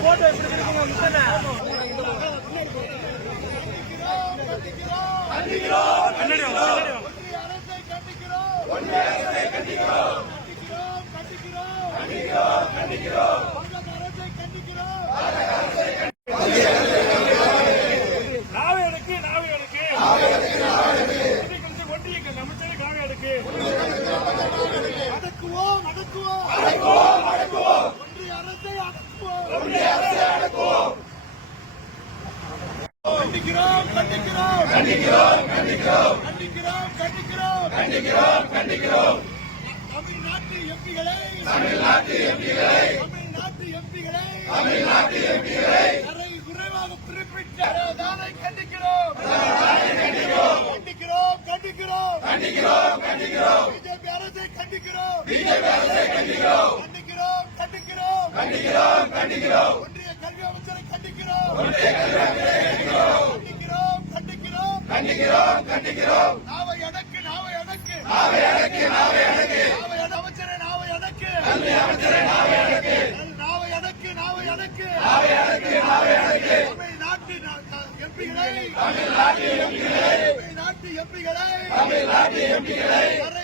Photo எப்படி இருக்குங்க அடக்குவோம் அடக்குவோம் ஒன்றிய அரசை அடக்குவோம் ஒன்றிய அரசை அடக்குவோம் கண்டிக்கிறோம் கண்டிக்கிறோம். கண்டிக்கிறோம் கண்டிக்கிறோம். கண்டிக்கிறோம் கண்டிக்கிறோம். கண்டிக்கிறோம் தமிழ்நாட்டு எம்பிகளை. தமிழ்நாட்டு எம்பிகளை. தமிழ்நாட்டு எம்பிகளை. தமிழ்நாட்டு எம்பிகளை. அரை குறைவாக குறிப்பிட்ட தானை கண்டிக்கிறோம். கண்டிக்கிறோம் கண்டிக்கிறோம். கண்டிக்கிறோம் கண்டிக்கிறோம். பிஜேபி அரசை கண்டிக்கிறோம். பிஜேபி அரசை கண்டிக்கிறோம். கண்டிக்கிறோம் கண்டிக்கிறோம். கண்டிக்கிறோம் கண்டிக்கிறோம். ஒன்றிய கல்வி அமைச்சரை கண்டிக்கிறோம். ஒன்றிய கல்வி அமைச்சரை கண்டிக்கிறோம் கண்டிக்கிறோம். நாவை அடக்கு நாவை அடக்கு. நாவை அடக்கு நாவை அடக்கு. நாவை அமைச்சரை நாவை அடக்கு. கல்வி அமைச்சரை நாவை அடக்கு. நாவை அடக்கு நாவை அடக்கு. நாவை அடக்கு நாவை அடக்கு. தமிழ்நாட்டு எம்பிகளை. தமிழ்நாட்டு எம்பிகளை. தமிழ்நாட்டு எம்பிகளை. தமிழ்நாட்டு எம்பிகளை.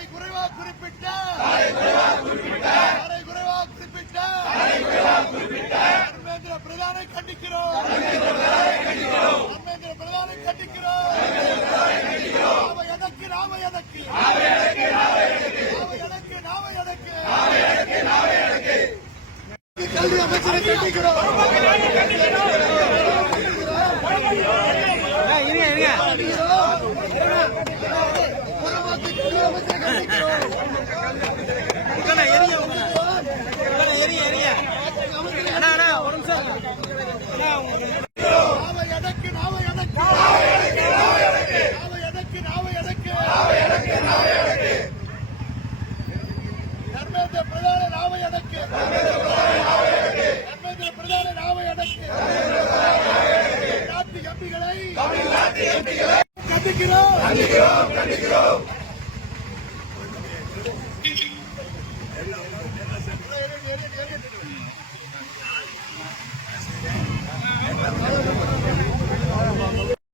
கல்வி அமைச்சரை கண்டிக்கிறோம் எதற்கு நாவை எதற்கு நாவை எதற்கு நாவை எதற்கு நாவை எம்பிக்களை கண்டிக்கிறோம்.